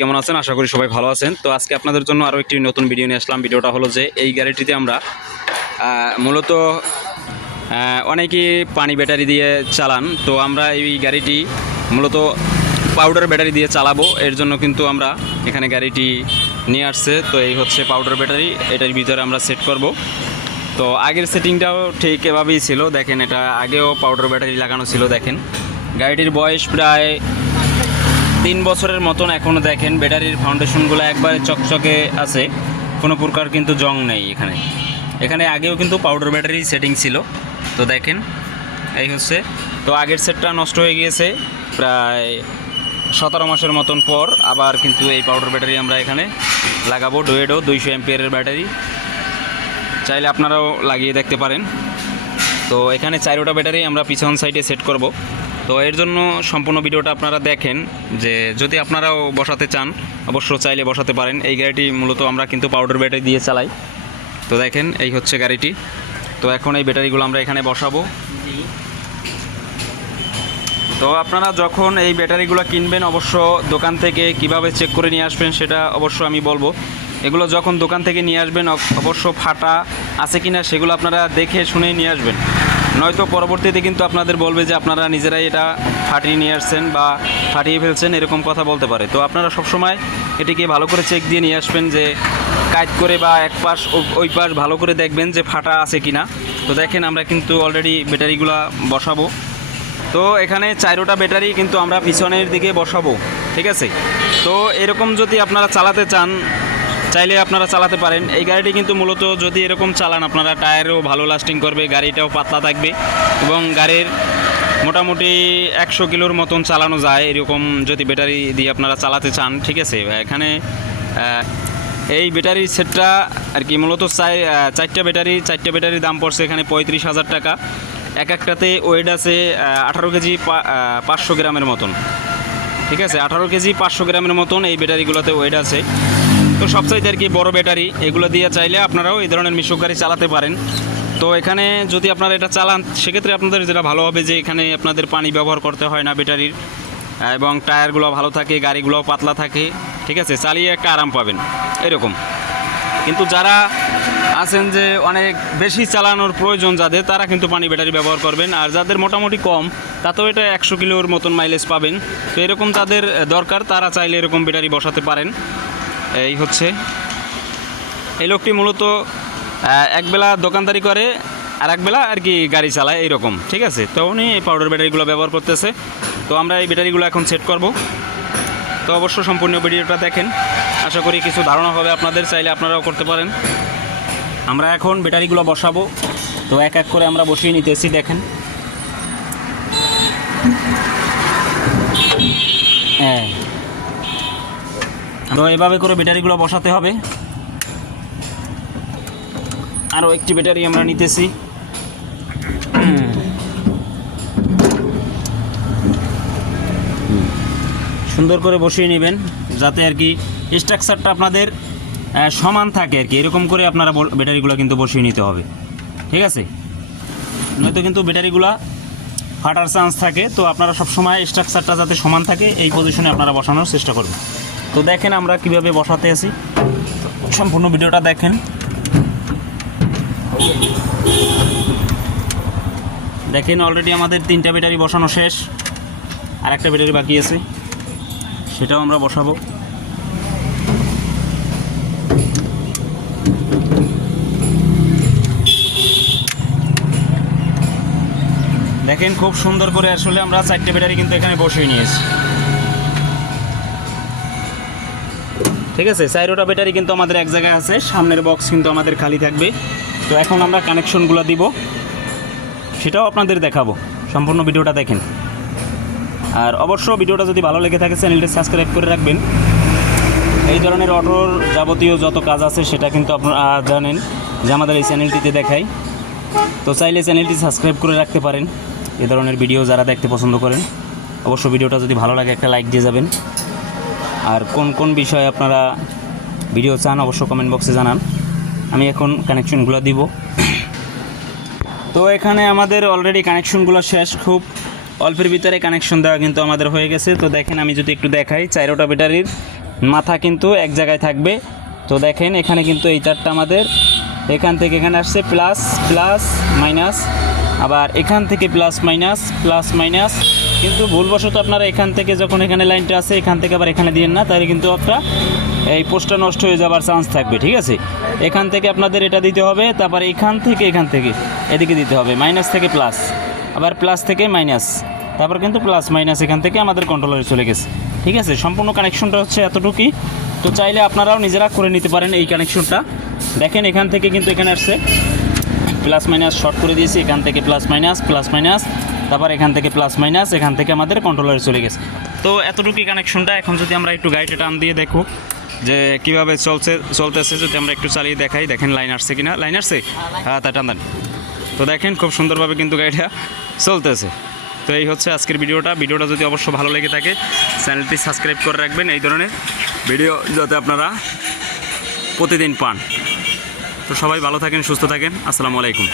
কেমন আছেন? আশা করি সবাই ভালো আছেন। তো আজকে আপনাদের জন্য আরও একটি নতুন ভিডিও নিয়ে আসলাম। ভিডিওটা হলো যে এই গাড়িটিতে আমরা মূলত অনেকেই পানি ব্যাটারি দিয়ে চালান। তো আমরা এই গাড়িটি মূলত পাউডার ব্যাটারি দিয়ে চালাবো। এর জন্য কিন্তু আমরা এখানে গাড়িটি নিয়ে আসছে। তো এই হচ্ছে পাউডার ব্যাটারি, এটার ভিতরে আমরা সেট করব। তো আগের সেটিংটাও ঠিক এভাবেই ছিল। দেখেন, এটা আগেও পাউডার ব্যাটারি লাগানো ছিল। দেখেন গাড়িটির বয়স প্রায় 3 বছরের মতন। এখনও দেখেন ব্যাটারির ফাউন্ডেশনগুলো একবারে চকচকে আছে, কোনো প্রকার কিন্তু জং নেই। এখানে আগেও কিন্তু পাউডার ব্যাটারি সেটিং ছিল। তো দেখেন এই হচ্ছে। তো আগের সেটটা নষ্ট হয়ে গিয়েছে প্রায় 17 মাসের মতন পর। আবার কিন্তু এই পাউডার ব্যাটারি আমরা এখানে লাগাবো। ডুয়েডো 200 অ্যাম্পিয়ারের ব্যাটারি, চাইলে আপনারাও লাগিয়ে দেখতে পারেন। তো এখানে 4টা ব্যাটারি আমরা পিছন সাইডে সেট করব। তো এর জন্য সম্পূর্ণ ভিডিওটা আপনারা দেখেন, যে যদি আপনারাও বসাতে চান অবশ্য চাইলে বসাতে পারেন। এই গাড়িটি মূলত আমরা কিন্তু পাউডার ব্যাটারি দিয়ে চালাই। তো দেখেন এই হচ্ছে গাড়িটি। তো এখন এই ব্যাটারিগুলো আমরা এখানে বসাবো। তো আপনারা যখন এই ব্যাটারিগুলো কিনবেন অবশ্য দোকান থেকে কিভাবে চেক করে নিয়ে আসবেন সেটা অবশ্য আমি বলবো। এগুলো যখন দোকান থেকে নিয়ে আসবেন অবশ্য ফাটা আছে কিনা সেগুলো আপনারা দেখে শুনেই নিয়ে আসবেন, নয়তো পরবর্তীতে কিন্তু আপনাদের বলবে যে আপনারা নিজেরাই এটা ফাটিয়ে নিয়ে আসছেন বা ফাটিয়ে ফেলছেন, এরকম কথা বলতে পারে। তো আপনারা সবসময় এটিকে ভালো করে চেক দিয়ে নিয়ে আসবেন, যে কাজ করে বা এক পাশ ওই পাশ ভালো করে দেখবেন যে ফাটা আছে কিনা। তো দেখেন আমরা কিন্তু অলরেডি ব্যাটারিগুলো বসাবো। তো এখানে 4টা ব্যাটারি কিন্তু আমরা পিছনের দিকে বসাবো, ঠিক আছে। তো এরকম যদি আপনারা চালাতে চান চাইলে আপনারা চালাতে পারেন। এই গাড়িটি কিন্তু মূলত যদি এরকম চালান আপনারা, টায়ারও ভালো লাস্টিং করবে, গাড়িটাও পাতলা থাকবে এবং গাড়ির মোটামুটি 100 কিলোর মতন চালানো যায় এরকম যদি ব্যাটারি দিয়ে আপনারা চালাতে চান, ঠিক আছে। এখানে এই ব্যাটারির সেটটা আর কি মূলত 4টা ব্যাটারির দাম পড়ছে এখানে 35,000 টাকা। একটাতে ওয়েট আছে 18 কেজি 500 গ্রামের মতন, ঠিক আছে। 18 কেজি 500 গ্রামের মতন এই ব্যাটারিগুলোতে ওয়েট আছে। তো সবচাইতে আর কি বড় ব্যাটারি, এগুলো দিয়ে চাইলে আপনারাও এই ধরনের মিশুক গাড়ি চালাতে পারেন। তো এখানে যদি আপনারা এটা চালান সেক্ষেত্রে আপনাদের যেটা ভালো হবে যে এখানে আপনাদের পানি ব্যবহার করতে হয় না ব্যাটারির, এবং টায়ারগুলো ভালো থাকে, গাড়িগুলোও পাতলা থাকে, ঠিক আছে। চালিয়ে একটা আরাম পাবেন এরকম। কিন্তু যারা আছেন যে অনেক বেশি চালানোর প্রয়োজন যাদের, তারা কিন্তু পানি ব্যাটারি ব্যবহার করবেন। আর যাদের মোটামুটি কম, তাতেও এটা 100 কিলোর মতন মাইলেজ পাবেন। তো এরকম তাদের দরকার, তারা চাইলে এরকম ব্যাটারি বসাতে পারেন। এই হচ্ছে, এই লোকটি মূলত একবেলা দোকানদারি করে আর একবেলা আর কি গাড়ি চালায় এইরকম, ঠিক আছে। তো উনি এই পাউডার ব্যাটারিগুলো ব্যবহার করতেছে। তো আমরা এই ব্যাটারিগুলো এখন সেট করব। তো অবশ্য সম্পূর্ণ ভিডিওটা দেখেন, আশা করি কিছু ধারণা হবে আপনাদের, চাইলে আপনারাও করতে পারেন। আমরা এখন ব্যাটারিগুলো বসাবো। তো এক এক করে আমরা বসিয়ে নিতেছি, দেখেন। হ্যাঁ, তো এভাবে করে ব্যাটারিগুলো বসাতে হবে। আরও একটি ব্যাটারি আমরা নিতেছি। সুন্দর করে বসিয়ে নেবেন যাতে আর কি স্ট্রাকচারটা আপনাদের সমান থাকে আর কি, এরকম করে আপনারা ব্যাটারিগুলো কিন্তু বসিয়ে নিতে হবে, ঠিক আছে। নয়তো কিন্তু ব্যাটারিগুলো ফাটার চান্স থাকে। তো আপনারা সবসময় স্ট্রাকচারটা যাতে সমান থাকে এই পজিশনে আপনারা বসানোর চেষ্টা করবেন। তো দেখেন আমরা কিভাবে বসাতে আছি, সম্পূর্ণ ভিডিওটা দেখেন। দেখেন অলরেডি আমাদের 3টা ব্যাটারি বসানো শেষ, আর একটা ব্যাটারি বাকি আছে, সেটাও আমরা বসাবো। দেখেন খুব সুন্দর করে আসলে আমরা 4টে ব্যাটারি কিন্তু এখানে বসিয়ে নিয়েছি, ঠিক আছে। 4টা ব্যাটারি কিন্তু আমাদের এক জায়গায় আছে, সামনের বক্স কিন্তু আমাদের খালি থাকবে। তো এখন আমরা কানেকশনগুলো দিব, সেটাও আপনাদের দেখাবো। সম্পূর্ণ ভিডিওটা দেখেন। আর অবশ্য ভিডিওটা যদি ভালো লেগে থাকে চ্যানেলটা সাবস্ক্রাইব করে রাখবেন। এই ধরনের অটোর যাবতীয় যত কাজ আছে সেটা কিন্তু আপনারা জানেন যে আমাদের এই চ্যানেলটিতে দেখাই। তো চাইলে চ্যানেলটি সাবস্ক্রাইব করে রাখতে পারেন। এই ধরনের ভিডিও যারা দেখতে পছন্দ করেন অবশ্য ভিডিওটা যদি ভালো লাগে একটা লাইক দিয়ে যাবেন। আর কোন কোন বিষয়ে আপনারা ভিডিও চান অবশ্য কমেন্ট বক্সে জানান। আমি এখন কানেকশনগুলো দিব। তো এখানে আমাদের অলরেডি কানেকশনগুলো শেষ, খুব অল্পের ভিতরে কানেকশন দেওয়া কিন্তু আমাদের হয়ে গেছে। তো দেখেন আমি যদি একটু দেখাই, 4টা ব্যাটারির মাথা কিন্তু এক জায়গায় থাকবে। তো দেখেন এখানে কিন্তু এই তারটা আমাদের এখান থেকে এখানে আসছে প্লাস প্লাস মাইনাস, আবার এখান থেকে প্লাস মাইনাস প্লাস মাইনাস। কিন্তু ভুলবশত আপনারা এখান থেকে যখন এখানে লাইনটা আছে এখান থেকে আবার এখানে দিয়েন না, তাহলে কিন্তু একটা এই পোস্টটা নষ্ট হয়ে যাবার চান্স থাকবে, ঠিক আছে। এখান থেকে আপনাদের এটা দিতে হবে, তারপর এখান থেকে এদিকে দিতে হবে, মাইনাস থেকে প্লাস, আবার প্লাস থেকে মাইনাস, তারপর কিন্তু প্লাস মাইনাস এখান থেকে আমাদের কন্ট্রোলারে চলে গেছে, ঠিক আছে। সম্পূর্ণ কানেকশনটা হচ্ছে এতটুকুই। তো চাইলে আপনারাও নিজেরা করে নিতে পারেন এই কানেকশনটা। দেখেন এখান থেকে কিন্তু এখানে আসছে প্লাস মাইনাস শর্ট করে দিয়েছি, এখান থেকে প্লাস মাইনাস, তারপর এখান থেকে প্লাস মাইনাস, এখান থেকে আমাদের কন্ট্রোলারে চলে গেছে। তো এতটুকুই কানেকশনটা। এখন যদি আমরা একটু গাড়িটা টান দিয়ে দেখো যে কীভাবে চলতেছে, যদি আমরা একটু চালিয়ে দেখাই, দেখেন লাইন আসছে কিনা। লাইন আসছে, হ্যাঁ তা টান দেন। তো দেখেন খুব সুন্দরভাবে কিন্তু গাড়িটা চলতেছে। তো এই হচ্ছে আজকের ভিডিওটা যদি অবশ্য ভালো লেগে থাকে চ্যানেলটি সাবস্ক্রাইব করে রাখবেন, এই ধরনের ভিডিও যাতে আপনারা প্রতিদিন পান। তো সবাই ভালো থাকেন, সুস্থ থাকেন, আসসালামু আলাইকুম।